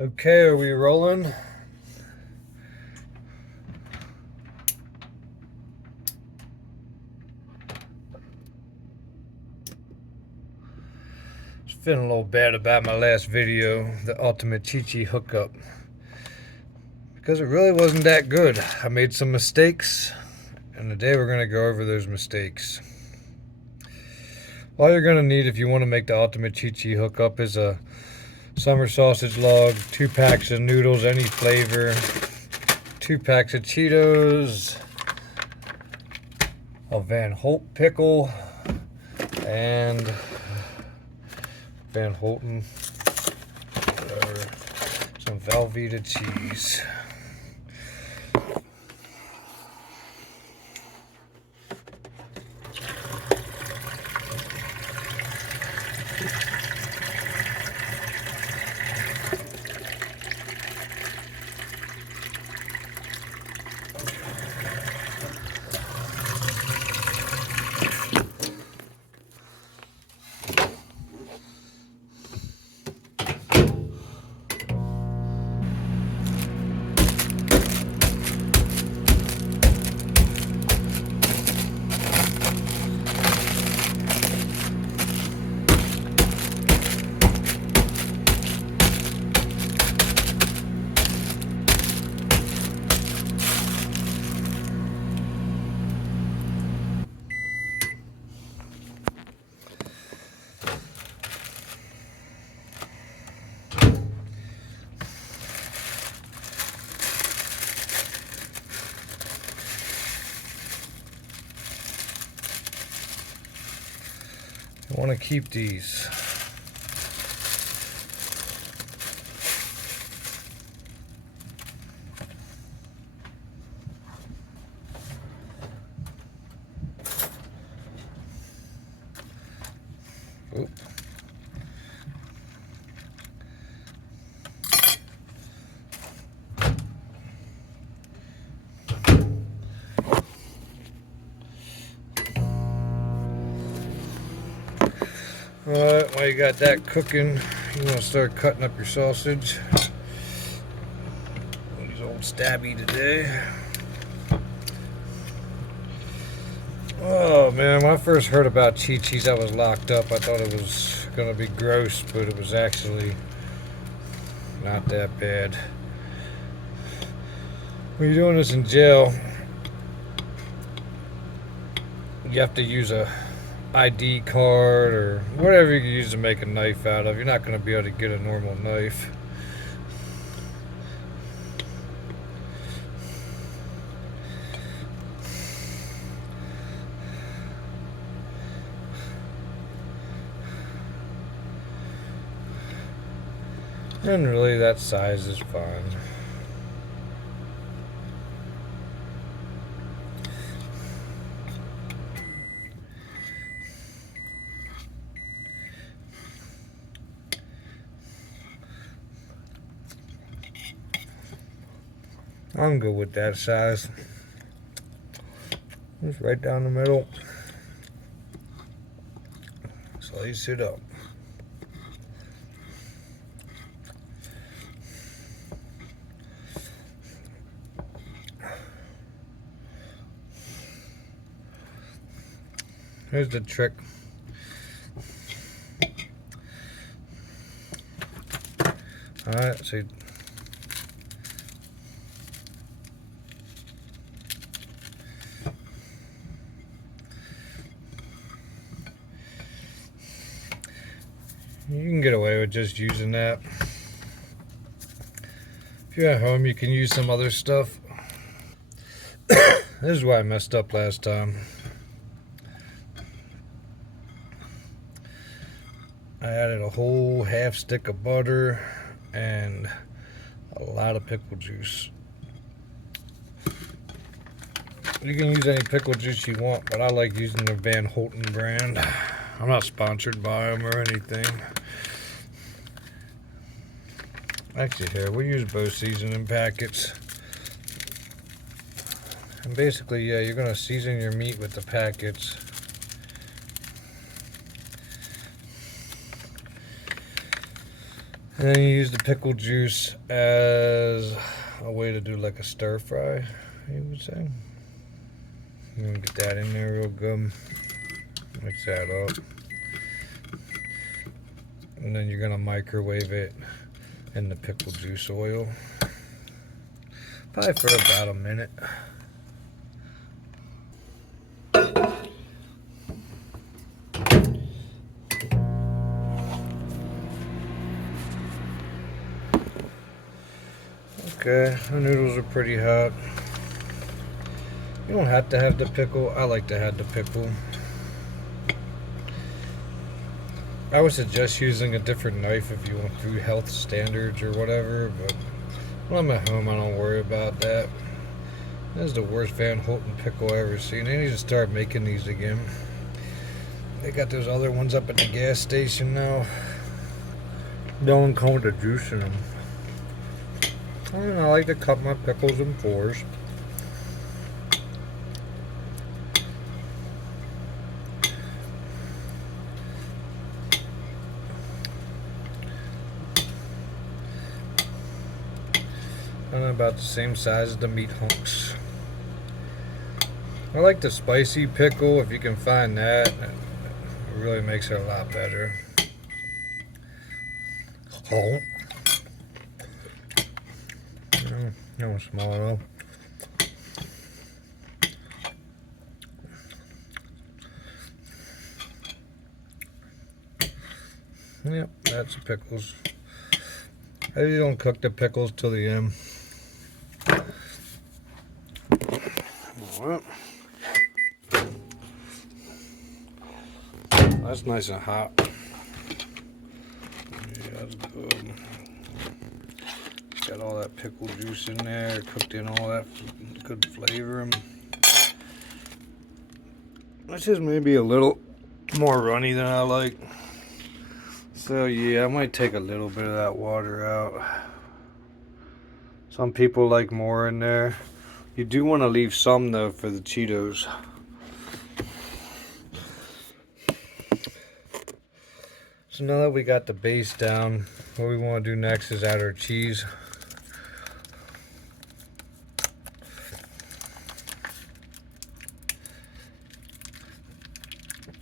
Okay, are we rolling? Just feeling a little bad about my last video, the Ultimate Chi-Chi hookup, because it really wasn't that good. I made some mistakes, and today we're going to go over those mistakes. All you're going to need if you want to make the Ultimate Chi-Chi hookup is a summer sausage log, 2 packs of noodles, any flavor, 2 packs of Cheetos, a Van Holt pickle, and Van Holten, whatever, some Velveeta cheese. I want to keep these. Oop. Alright, while you got that cooking, you want to start cutting up your sausage. Use old Stabby today. Oh man, when I first heard about Chi-Chi's, I was locked up. I thought it was going to be gross, but it was actually not that bad. When you're doing this in jail, you have to use a ID card or whatever you can use to make a knife out of. You're not going to be able to get a normal knife. And really that size is fine. I'm good with that size. Just right down the middle. Slice it up. Here's the trick. Alright, so you can get away with just using that. If you're at home, you can use some other stuff. This is why I messed up last time. I added a whole half stick of butter and a lot of pickle juice. You can use any pickle juice you want, but I like using the Van Holten brand. I'm not sponsored by them or anything. Actually, here, we use both seasoning packets. And basically, yeah, you're going to season your meat with the packets. And then you use the pickle juice as a way to do like a stir fry, you would say. I'm gonna get that in there real good. Mix that up. And then you're gonna microwave it in the pickle juice oil. Probably for about a minute. Okay, the noodles are pretty hot. You don't have to have the pickle. I like to have the pickle. I would suggest using a different knife if you want food health standards or whatever, but when I'm at home, I don't worry about that. This is the worst Van Houten pickle I ever seen. They need to start making these again. They got those other ones up at the gas station now. They don't come with the juice in them. I don't know, I like to cut my pickles in fours. And about the same size as the meat hunks. I like the spicy pickle. If you can find that, it really makes it a lot better. Oh. No, small enough. Yep, that's the pickles. I usually don't cook the pickles till the end. Alright. That's nice and hot. Yeah, that's good. Got all that pickle juice in there, cooked in all that good flavor. This is maybe a little more runny than I like. So yeah, I might take a little bit of that water out. Some people like more in there. You do want to leave some though for the Cheetos. So now that we got the base down, what we want to do next is add our cheese.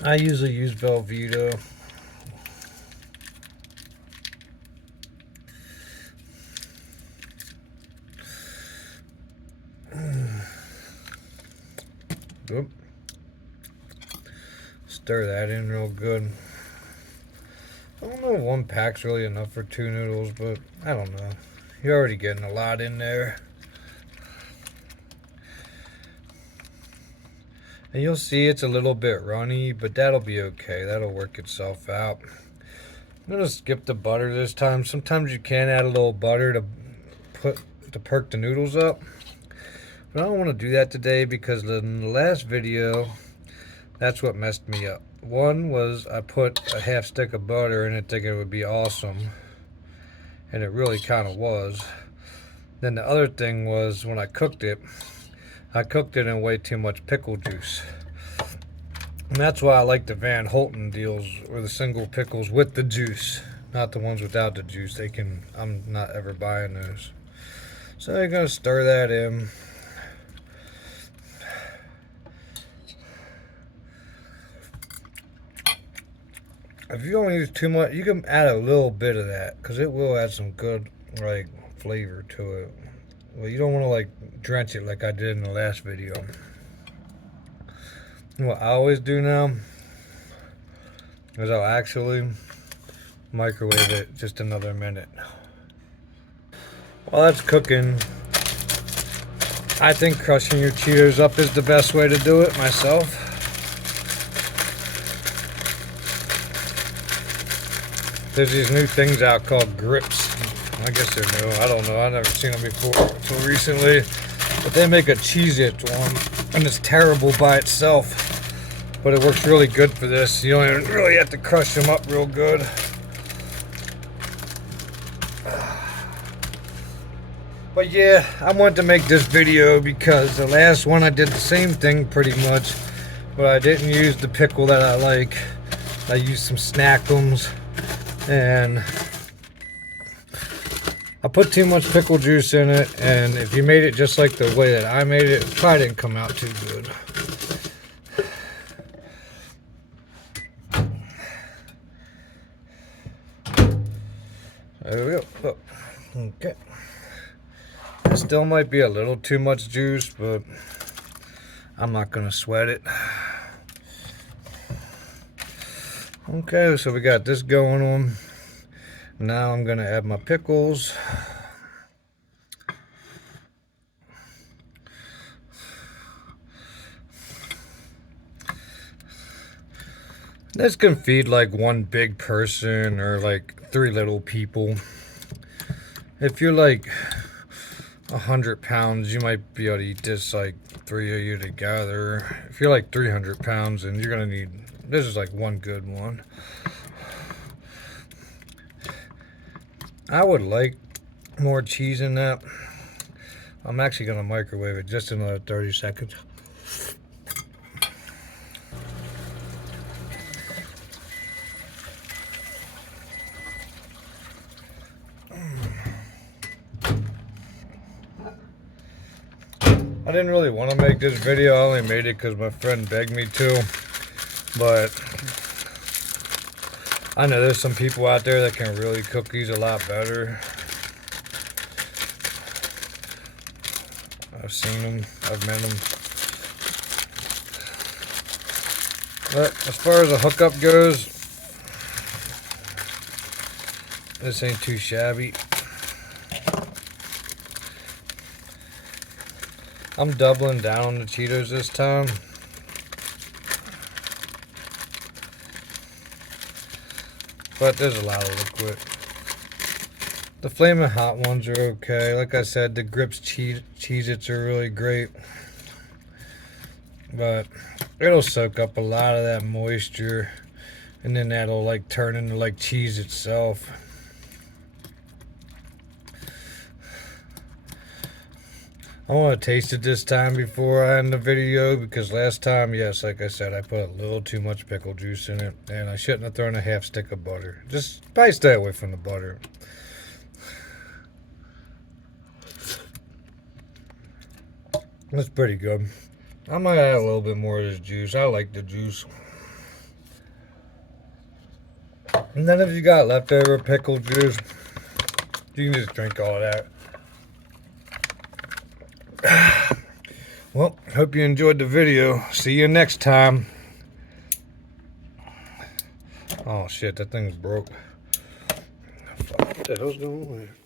I usually use Velveeta. Oop. Stir that in real good. I don't know if one pack's really enough for 2 noodles, but I don't know. You're already getting a lot in there. And you'll see it's a little bit runny, but that'll be okay. That'll work itself out. I'm gonna skip the butter this time. Sometimes you can add a little butter to perk the noodles up. But I don't want to do that today because in the last video, that's what messed me up. One was I put a half stick of butter in it thinking it would be awesome. And it really kind of was. Then the other thing was when I cooked it in way too much pickle juice. And that's why I like the Van Houten deals, or the single pickles with the juice, not the ones without the juice. I'm not ever buying those. So you're gonna stir that in. If you don't use too much, you can add a little bit of that, because it will add some good like flavor to it. Well, you don't want to like drench it like I did in the last video. And what I always do now is I'll actually microwave it just another minute. While that's cooking, I think crushing your Cheetos up is the best way to do it myself. There's these new things out called grips. I guess they're new. I don't know. I've never seen them before until recently. But they make a Cheez-It one, and it's terrible by itself. But it works really good for this. You don't even really have to crush them up real good. But yeah, I wanted to make this video because the last one I did the same thing pretty much. But I didn't use the pickle that I like. I used some Snackums. And put too much pickle juice in it, and if you made it just like the way that I made it, it probably didn't come out too good. There we go. Oh, okay. It still might be a little too much juice, but I'm not gonna sweat it. Okay, so we got this going on. Now I'm gonna add my pickles. This can feed like one big person or like 3 little people. If you're like 100 pounds, you might be able to eat this like 3 of you together. If you're like 300 pounds, then you're gonna need, this is like one good one. I would like more cheese in that. I'm actually gonna microwave it just another 30 seconds. I didn't really want to make this video. I only made it because my friend begged me to. But I know there's some people out there that can really cook these a lot better. I've seen them. I've met them. But as far as a hookup goes, this ain't too shabby. I'm doubling down on the Cheetos this time. But there's a lot of liquid. The Flamin' Hot ones are okay. Like I said, the Grips Cheez-Its are really great. But it'll soak up a lot of that moisture. And then that'll like turn into like cheese itself. I want to taste it this time before I end the video, because last time, yes, like I said, I put a little too much pickle juice in it, and I shouldn't have thrown a half stick of butter. Just probably stay away from the butter. That's pretty good. I might add a little bit more of this juice. I like the juice. And then if you got leftover pickle juice, you can just drink all of that. Well, hope you enjoyed the video. See you next time. Oh shit, that thing's broke. What the hell's going on here?